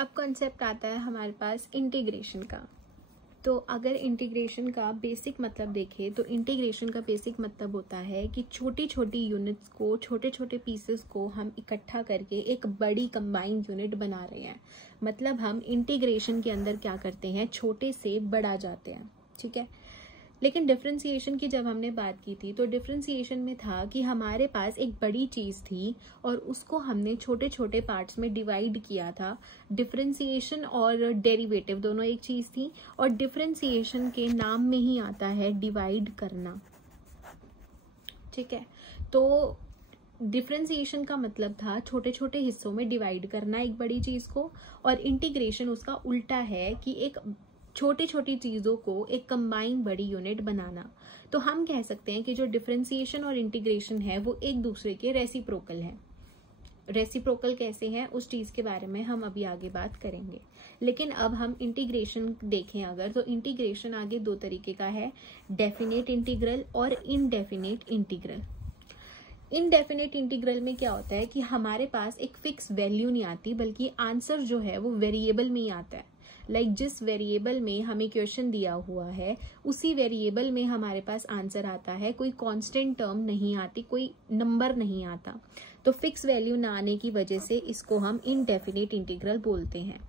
अब कॉन्सेप्ट आता है हमारे पास इंटीग्रेशन का। तो अगर इंटीग्रेशन का बेसिक मतलब देखें तो इंटीग्रेशन का बेसिक मतलब होता है कि छोटी छोटी यूनिट्स को, छोटे छोटे पीसेस को हम इकट्ठा करके एक बड़ी कंबाइंड यूनिट बना रहे हैं। मतलब हम इंटीग्रेशन के अंदर क्या करते हैं, छोटे से बड़ा जाते हैं, ठीक है। लेकिन डिफरेंशिएशन की जब हमने बात की थी तो डिफरेंशिएशन में था कि हमारे पास एक बड़ी चीज थी और उसको हमने छोटे छोटे पार्ट्स में डिवाइड किया था। डिफरेंशिएशन और डेरिवेटिव दोनों एक चीज थी, और डिफरेंशिएशन के नाम में ही आता है डिवाइड करना, ठीक है। तो डिफरेंशिएशन का मतलब था छोटे छोटे हिस्सों में डिवाइड करना एक बड़ी चीज को, और इंटीग्रेशन उसका उल्टा है कि एक छोटी छोटी चीजों को एक कंबाइंड बड़ी यूनिट बनाना। तो हम कह सकते हैं कि जो डिफरेंशिएशन और इंटीग्रेशन है वो एक दूसरे के रेसिप्रोकल है। रेसिप्रोकल कैसे हैं उस चीज के बारे में हम अभी आगे बात करेंगे। लेकिन अब हम इंटीग्रेशन देखें अगर, तो इंटीग्रेशन आगे दो तरीके का है, डेफिनेट इंटीग्रल और इनडेफिनेट इंटीग्रल। इनडेफिनेट इंटीग्रल में क्या होता है कि हमारे पास एक फिक्स वैल्यू नहीं आती, बल्कि आंसर जो है वो वेरिएबल में ही आता है। लाइक जिस वेरिएबल में हमें क्वेश्चन दिया हुआ है उसी वेरिएबल में हमारे पास आंसर आता है, कोई कांस्टेंट टर्म नहीं आती, कोई नंबर नहीं आता। तो फिक्स वैल्यू ना आने की वजह से इसको हम इनडेफिनेट इंटीग्रल बोलते हैं।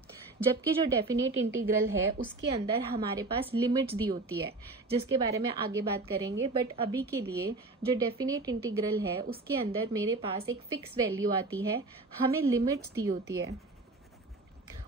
जबकि जो डेफिनेट इंटीग्रल है उसके अंदर हमारे पास लिमिट्स दी होती है, जिसके बारे में आगे बात करेंगे। बट अभी के लिए जो डेफिनेट इंटीग्रल है उसके अंदर मेरे पास एक फिक्स वैल्यू आती है, हमें लिमिट्स दी होती है।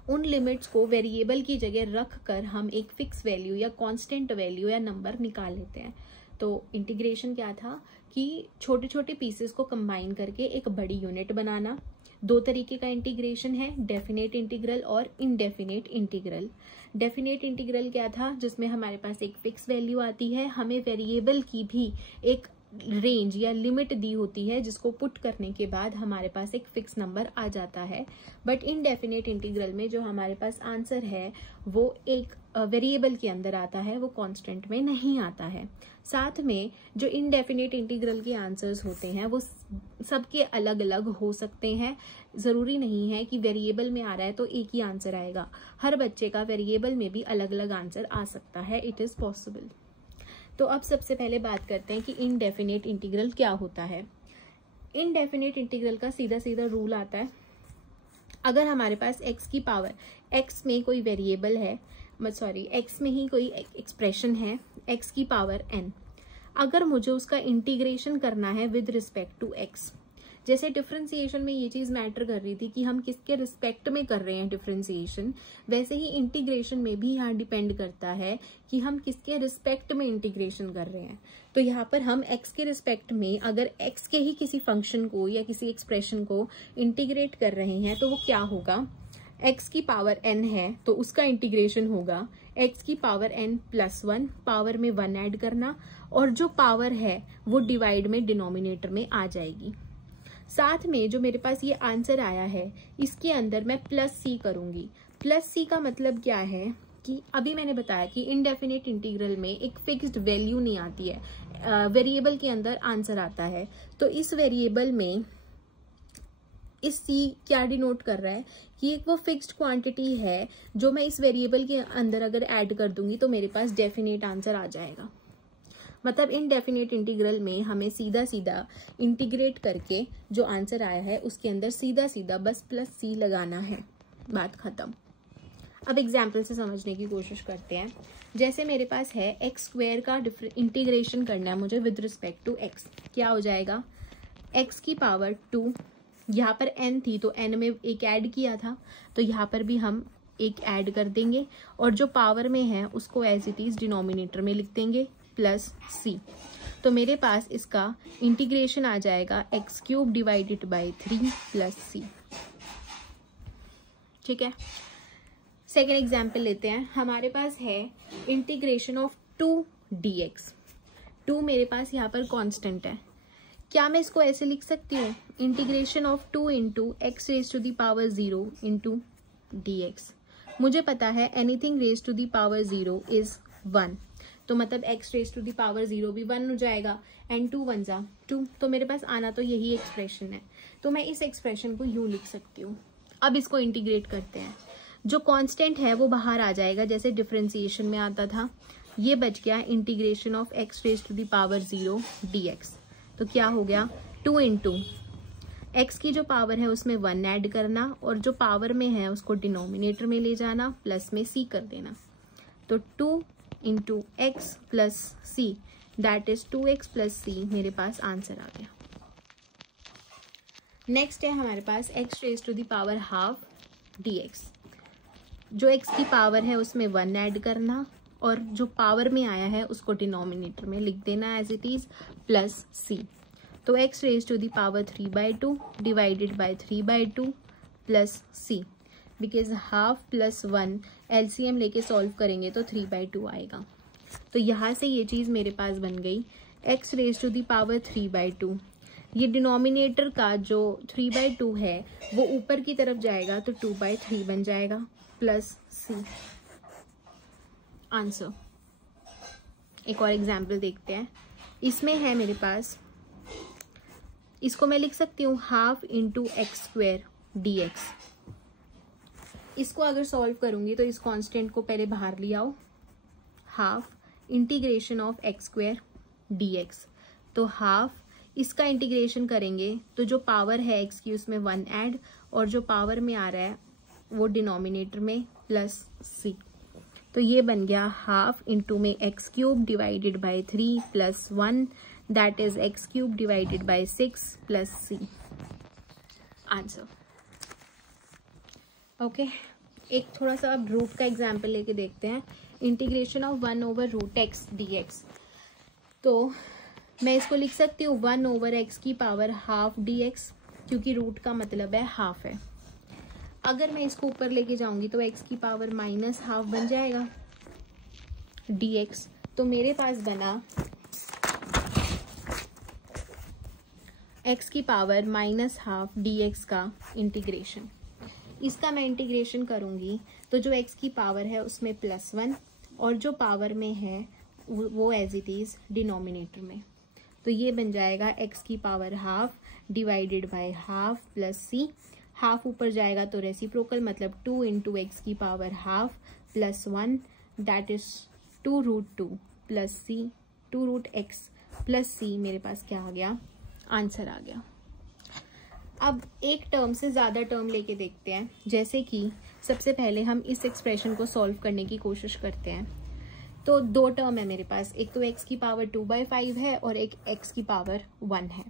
उन लिमिट्स को वेरिएबल की जगह रख कर हम एक फिक्स वैल्यू या कांस्टेंट वैल्यू या नंबर निकाल लेते हैं। तो इंटीग्रेशन क्या था कि छोटे छोटे पीसेस को कंबाइन करके एक बड़ी यूनिट बनाना। दो तरीके का इंटीग्रेशन है, डेफिनेट इंटीग्रल और इनडेफिनेट इंटीग्रल। डेफिनेट इंटीग्रल क्या था, जिसमें हमारे पास एक फिक्स वैल्यू आती है, हमें वेरिएबल की भी एक रेंज या लिमिट दी होती है जिसको पुट करने के बाद हमारे पास एक फिक्स नंबर आ जाता है। बट इनडेफिनेट इंटीग्रल में जो हमारे पास आंसर है वो एक वेरिएबल के अंदर आता है, वो कांस्टेंट में नहीं आता है। साथ में जो इनडेफिनेट इंटीग्रल के आंसर्स होते हैं वो सबके अलग अलग हो सकते हैं। जरूरी नहीं है कि वेरिएबल में आ रहा है तो एक ही आंसर आएगा, हर बच्चे का वेरिएबल में भी अलग अलग आंसर आ सकता है, इट इज पॉसिबल। तो अब सबसे पहले बात करते हैं कि इनडेफिनेट इंटीग्रल क्या होता है। इनडेफिनेट इंटीग्रल का सीधा सीधा रूल आता है, अगर हमारे पास x की पावर, x में कोई वेरिएबल है, x में ही कोई एक्सप्रेशन है x की पावर n, अगर मुझे उसका इंटीग्रेशन करना है विद रिस्पेक्ट टू x, जैसे डिफरेंशिएशन में ये चीज मैटर कर रही थी कि हम किसके रिस्पेक्ट में कर रहे हैं डिफरेंशिएशन, वैसे ही इंटीग्रेशन में भी यहाँ डिपेंड करता है कि हम किसके रिस्पेक्ट में इंटीग्रेशन कर रहे हैं। तो यहाँ पर हम x के रिस्पेक्ट में अगर x के ही किसी फंक्शन को या किसी एक्सप्रेशन को इंटीग्रेट कर रहे हैं तो वो क्या होगा, x की पावर n है तो उसका इंटीग्रेशन होगा x की पावर n प्लस 1, पावर में 1 ऐड करना, और जो पावर है वो डिवाइड में डिनोमिनेटर में आ जाएगी। साथ में जो मेरे पास ये आंसर आया है इसके अंदर मैं प्लस सी करूंगी। प्लस सी का मतलब क्या है कि अभी मैंने बताया कि इनडेफिनेट इंटीग्रल में एक फिक्स्ड वैल्यू नहीं आती है, वेरिएबल के अंदर आंसर आता है। तो इस वेरिएबल में इस सी क्या डिनोट कर रहा है कि एक वो फिक्स्ड क्वांटिटी है जो मैं इस वेरिएबल के अंदर अगर ऐड कर दूंगी तो मेरे पास डेफिनेट आंसर आ जाएगा। मतलब इनडेफिनेट इंटीग्रल में हमें सीधा सीधा इंटीग्रेट करके जो आंसर आया है उसके अंदर सीधा सीधा बस प्लस सी लगाना है, बात खत्म। अब एग्जाम्पल से समझने की कोशिश करते हैं। जैसे मेरे पास है एक्स स्क्वायर का इंटीग्रेशन करना है मुझे विद रिस्पेक्ट टू एक्स, क्या हो जाएगा, एक्स की पावर 2, यहाँ पर n थी तो n में एक ऐड किया था तो यहाँ पर भी हम एक ऐड कर देंगे, और जो पावर में है उसको एज इट इज डिनोमिनेटर में लिख देंगे प्लस सी। तो मेरे पास इसका इंटीग्रेशन आ जाएगा x cube divided by 3 plus c, ठीक है। सेकेंड एग्जाम्पल लेते हैं। हमारे पास है इंटीग्रेशन ऑफ 2 dx। 2 मेरे पास यहाँ पर कांस्टेंट है, क्या मैं इसको ऐसे लिख सकती हूँ, integration of 2 into x raise to the power 0 into dx। मुझे पता है anything raise to the power 0 is 1, तो मतलब x raise to the power 0 भी 1 हो जाएगा, एंड 2 1 जा 2, तो मेरे पास आना तो यही एक्सप्रेशन है। तो मैं इस एक्सप्रेशन को यूं लिख सकती हूँ। अब इसको इंटीग्रेट करते हैं, जो कांस्टेंट है वो बाहर आ जाएगा, जैसे डिफरेंशिएशन में आता था। ये बच गया integration of x raise to the power 0 dx। तो क्या हो गया, 2 इंटू एक्स की जो पावर है उसमें 1 ऐड करना और जो पावर में है उसको डिनोमिनेटर में ले जाना, प्लस में c कर देना। तो 2 into x plus c, that is 2x plus c, मेरे पास आंसर आ गया। नेक्स्ट है हमारे पास x raise to the power half dx। जो x की पावर है उसमें 1 ऐड करना और जो पावर में आया है उसको डिनोमिनेटर में लिख देना as it is, plus c। तो x raise to the power 3/2 divided by 3/2 plus c, because half plus 1 LCM लेके सॉल्व करेंगे तो 3/2 आएगा। तो यहाँ से ये चीज़ मेरे पास बन गई x raise to the power 3/2। ये डिनोमिनेटर का जो 3/2 है वो ऊपर की तरफ जाएगा तो 2/3 बन जाएगा, प्लस c। आंसर। एक और एग्जाम्पल देखते हैं। इसमें है मेरे पास, इसको मैं लिख सकती हूँ half into x square D x. इसको अगर सॉल्व करूंगी तो इस कांस्टेंट को पहले बाहर ले आओ, half integration of x square D x. तो हाफ इसका इंटीग्रेशन करेंगे तो जो पावर है एक्स की उसमें 1 ऐड और जो पावर में आ रहा है वो डिनोमिनेटर में, प्लस सी। तो ये बन गया हाफ इंटू में x cube divided by 3 plus 1, that is x cube divided by 6 plus c. Answer. Okay, एक थोड़ा सा अब रूट का एग्जाम्पल लेके देखते हैं। Integration of 1/√x dx। तो मैं इसको लिख सकती हूँ 1/x की पावर हाफ dx, क्योंकि रूट का मतलब है हाफ है। अगर मैं इसको ऊपर लेके जाऊंगी तो x की पावर माइनस हाफ बन जाएगा dx। तो मेरे पास बना x की पावर माइनस हाफ dx का इंटीग्रेशन। इसका मैं इंटीग्रेशन करूंगी तो जो x की पावर है उसमें +1 और जो पावर में है वो एज इट इज डिनोमिनेटर में। तो ये बन जाएगा x की power half divided by half plus c. हाफ ऊपर जाएगा तो रेसिप्रोकल, मतलब 2 इंटू एक्स की power half plus 1, that is 2√2 plus c, 2√x plus c. मेरे पास क्या आ गया, आंसर आ गया। अब एक टर्म से ज़्यादा टर्म लेके देखते हैं। जैसे कि सबसे पहले हम इस एक्सप्रेशन को सॉल्व करने की कोशिश करते हैं। तो 2 टर्म है मेरे पास, एक तो x की पावर 2/5 है और एक x की पावर 1 है।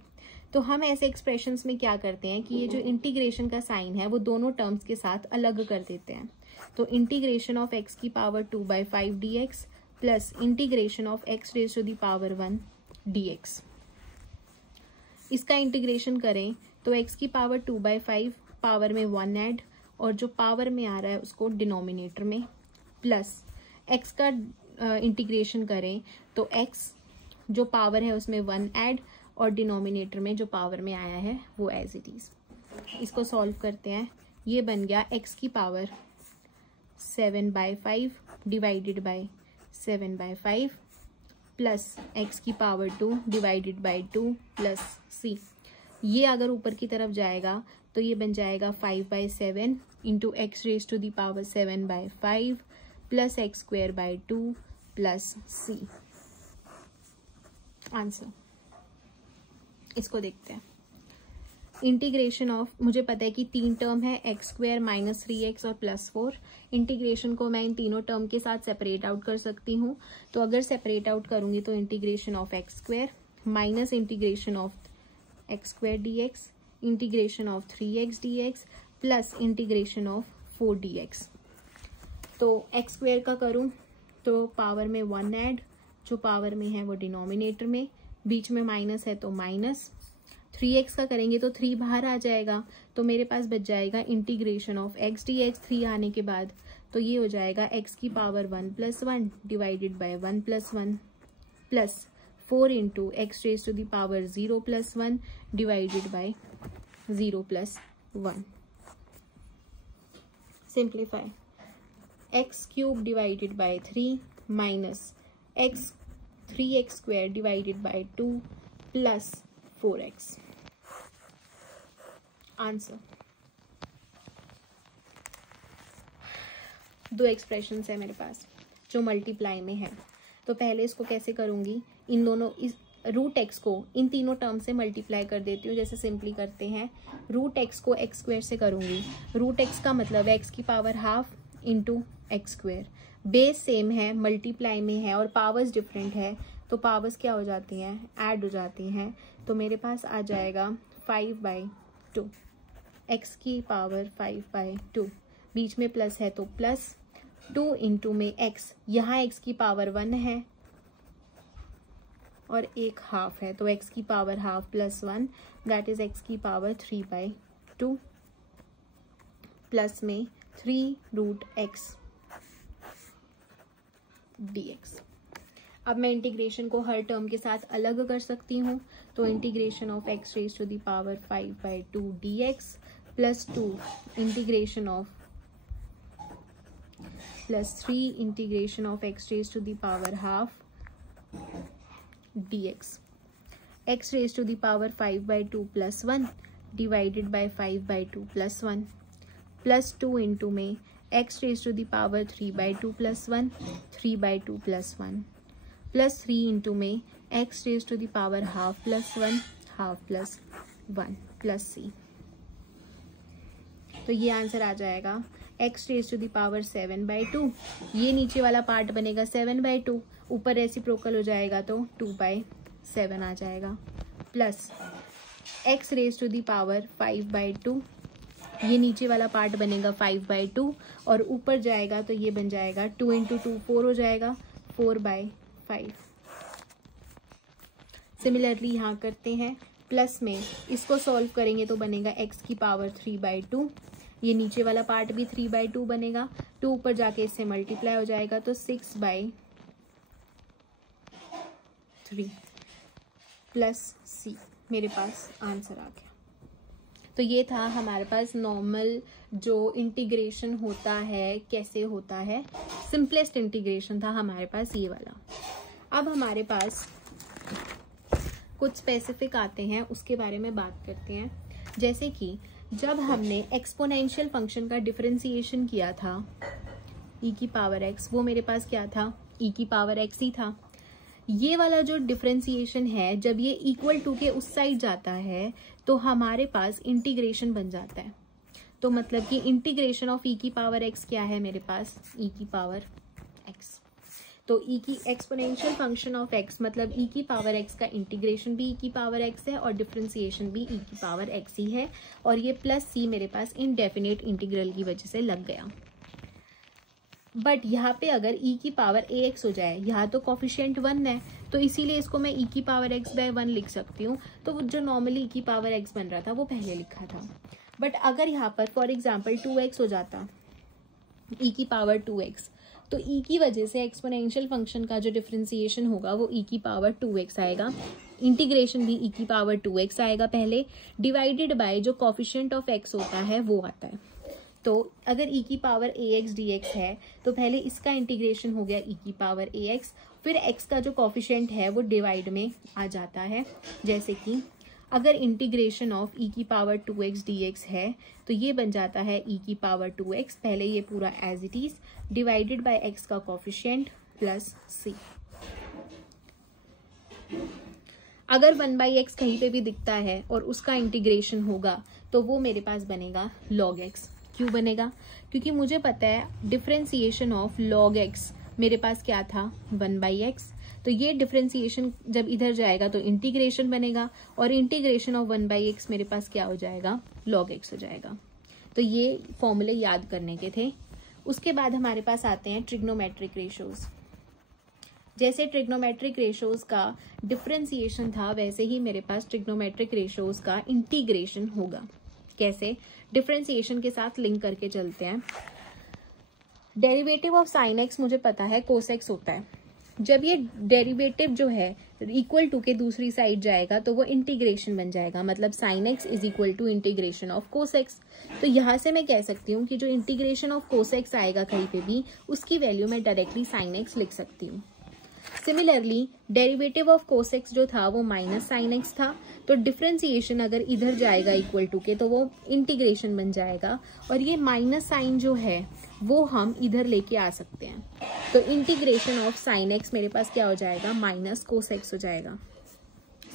तो हम ऐसे एक्सप्रेशंस में क्या करते हैं कि ये जो इंटीग्रेशन का साइन है वो दोनों टर्म्स के साथ अलग कर देते हैं। तो इंटीग्रेशन ऑफ x की power 2/5 dx plus integration of x raise to the power 1 dx। इसका इंटीग्रेशन करें तो x की पावर 2/5 पावर में 1 ऐड और जो पावर में आ रहा है उसको डिनोमिनेटर में, प्लस x का इंटीग्रेशन करें तो x जो पावर है उसमें 1 ऐड और डिनोमिनेटर में जो पावर में आया है वो एज इट इज। इसको सॉल्व करते हैं। ये बन गया x की power 7/5 divided by 7/5 plus x की power 2 divided by 2 plus c। ये अगर ऊपर की तरफ जाएगा तो ये बन जाएगा 5/7 into x raise to the power 7/5 plus x square by 2 plus c। Answer. इसको देखते हैं। इंटीग्रेशन ऑफ, मुझे पता है कि 3 टर्म है, एक्स स्क्वेयर माइनस 3x और +4। इंटीग्रेशन को मैं इन तीनों टर्म के साथ सेपरेट आउट कर सकती हूँ। तो अगर सेपरेट आउट करूंगी तो integration of x square minus integration of x square dx, integration of 3x dx plus integration of 4 dx। तो एक्स स्क्वेयर का करूँ तो पावर में 1 ऐड, जो पावर में है वो डिनोमिनेटर में, बीच में माइनस है तो माइनस। 3x का करेंगे तो 3 बाहर आ जाएगा, तो मेरे पास बच जाएगा इंटीग्रेशन ऑफ x dx 3 आने के बाद। तो ये हो जाएगा x की power 1 + 1 divided by 1 + 1 plus 4 into x raise to the power 0 + 1 divided by 0 + 1। Simplify, x cube divided by 3 minus x 3x square divided by 2 plus 4x। Answer. दो expressions है मेरे पास जो मल्टीप्लाई में है। तो पहले इसको कैसे करूँगी, इन दोनों इस रूट एक्स को इन तीनों टर्म से मल्टीप्लाई कर देती हूँ। जैसे सिंपली करते हैं, रूट एक्स को एक्स स्क्वायर से करूँगी। रूट एक्स का मतलब एक्स की power half into x square. Base same है, मल्टीप्लाई में है और पावर्स डिफरेंट है, तो पावर्स क्या हो जाती हैं, ऐड हो जाती हैं। तो मेरे पास आ जाएगा 5/2, एक्स की पावर 5/2, बीच में प्लस है तो प्लस 2 इंटू में एक्स, यहाँ एक्स की पावर 1 है और एक हाफ है, तो एक्स की power half plus 1 that is x की पावर 3/2 प्लस में 3 रूट एक्स dx। अब मैं इंटीग्रेशन को हर टर्म के साथ अलग कर सकती हूँ। तो integration of x raise to the power 5/2 dx plus 2 integration of plus 3 integration of x raise to the power half dx। x raise to the power 5/2 plus 1 divided by 5/2 plus 1 plus 2 into में x raise to the power 3/2 plus 1 3/2 plus 1 plus 3 into में x raise to the power half plus 1 half plus 1 plus c। तो ये answer आ जाएगा x raise to the power 7/2। ये नीचे वाला part बनेगा 7/2, ऊपर रेसिप्रोकल हो जाएगा तो 2/7 आ जाएगा, plus x raise to the power 5/2, ये नीचे वाला पार्ट बनेगा 5/2 और ऊपर जाएगा तो ये बन जाएगा 2 इंटू 2 4 हो जाएगा, 4/5। सिमिलरली यहाँ करते हैं, प्लस में इसको सॉल्व करेंगे तो बनेगा x की पावर 3/2, ये नीचे वाला पार्ट भी 3/2 बनेगा, 2 ऊपर जाके इससे मल्टीप्लाई हो जाएगा तो 6/3 प्लस c। मेरे पास आंसर आ गया। तो ये था हमारे पास नॉर्मल जो इंटीग्रेशन होता है कैसे होता है, सिंपलेस्ट इंटीग्रेशन था हमारे पास ये वाला। अब हमारे पास कुछ स्पेसिफिक आते हैं, उसके बारे में बात करते हैं। जैसे कि जब हमने एक्सपोनेंशियल फंक्शन का डिफरेंशिएशन किया था e की पावर x, वो मेरे पास क्या था, e की पावर x ही था। ये वाला जो डिफरेंशिएशन है, जब ये इक्वल टू के उस साइड जाता है तो हमारे पास इंटीग्रेशन बन जाता है। तो मतलब कि इंटीग्रेशन ऑफ e की पावर x क्या है मेरे पास, e की पावर x। तो e की एक्सपोनेंशियल फंक्शन ऑफ x मतलब e की पावर x का इंटीग्रेशन भी e की पावर x है और डिफरेंशिएशन भी e की पावर x ही है, और ये प्लस c मेरे पास इनडेफिनेट इंटीग्रल की वजह से लग गया। बट यहाँ पे अगर e की पावर ax हो जाए, यहाँ तो कॉफिशिएंट 1 है, तो इसीलिए इसको मैं e की पावर x/1 लिख सकती हूँ। तो जो नॉर्मली e की पावर x बन रहा था वो पहले लिखा था। बट अगर यहाँ पर फॉर एग्जांपल 2x हो जाता, e की पावर 2x, तो e की वजह से एक्सपोनेंशियल फंक्शन का जो डिफरेंशिएशन होगा वो e की पावर 2x आएगा, इंटीग्रेशन भी e की पावर 2x आएगा पहले, डिवाइडेड बाय जो कॉफिशिएंट ऑफ x होता है वो आता है। तो अगर e की पावर ax dx है तो पहले इसका इंटीग्रेशन हो गया e की पावर ax, फिर x का जो कॉफिशिएंट है वो डिवाइड में आ जाता है। जैसे कि अगर इंटीग्रेशन ऑफ e की पावर 2x dx है तो ये बन जाता है e की पावर 2x, पहले ये पूरा as it is, divided by x का कॉफिशिएंट प्लस c। अगर 1/x कहीं पे भी दिखता है और उसका इंटीग्रेशन होगा तो वो मेरे पास बनेगा log x। क्यों बनेगा, क्योंकि मुझे पता है डिफरेंशिएशन ऑफ log x मेरे पास क्या था 1/x, तो ये डिफरेंशिएशन जब इधर जाएगा तो इंटीग्रेशन बनेगा, और इंटीग्रेशन ऑफ 1/x मेरे पास क्या हो जाएगा log x हो जाएगा। तो ये फॉर्मूले याद करने के थे। उसके बाद हमारे पास आते हैं ट्रिग्नोमेट्रिक रेशियोज। जैसे ट्रिग्नोमेट्रिक रेशियोज का डिफरेंशिएशन था वैसे ही मेरे पास ट्रिग्नोमेट्रिक रेशियोज का इंटीग्रेशन होगा। कैसे, डिफरेंशिएशन के साथ लिंक करके चलते हैं। डेरिवेटिव ऑफ साइन एक्स मुझे पता है कोस एक्स होता है। जब ये डेरिवेटिव जो है इक्वल टू के दूसरी साइड जाएगा तो वो इंटीग्रेशन बन जाएगा, मतलब sine x is equal to integration of cos x. तो यहाँ से मैं कह सकती हूँ कि जो इंटीग्रेशन ऑफ कोस एक्स आएगा कहीं पे भी, उसकी वैल्यू मैं डायरेक्टली साइन एक्स लिख सकती हूँ। सिमिलरली डेरिवेटिव ऑफ कोसेक्स जो था वो माइनस साइन एक्स था, तो डिफ्रेंसिएशन अगर इधर जाएगा इक्वल टू के तो वो इंटीग्रेशन बन जाएगा, और ये माइनस साइन जो है वो हम इधर लेके आ सकते हैं, तो इंटीग्रेशन ऑफ साइन एक्स मेरे पास क्या हो जाएगा, माइनस कोसेक्स हो जाएगा।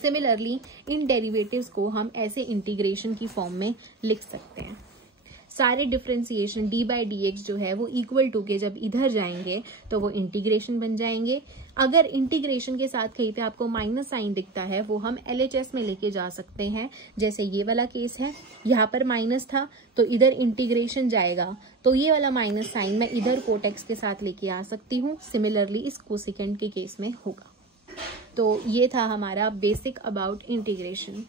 सिमिलरली इन डेरिवेटिव्स को हम ऐसे इंटीग्रेशन की फॉर्म में लिख सकते हैं। सारे differentiation D by D x जो है वो इक्वल टू के जब इधर जाएंगे तो वो इंटीग्रेशन बन जाएंगे। अगर इंटीग्रेशन के साथ कहीं पे आपको माइनस साइन दिखता है वो हम LHS में लेके जा सकते हैं, जैसे ये वाला केस है, यहाँ पर माइनस था तो इधर इंटीग्रेशन जाएगा, तो ये वाला माइनस साइन मैं इधर कोटेक्स के साथ लेके आ सकती हूँ। सिमिलरली इस कोसेकेंट के केस में होगा। तो ये था हमारा बेसिक अबाउट इंटीग्रेशन।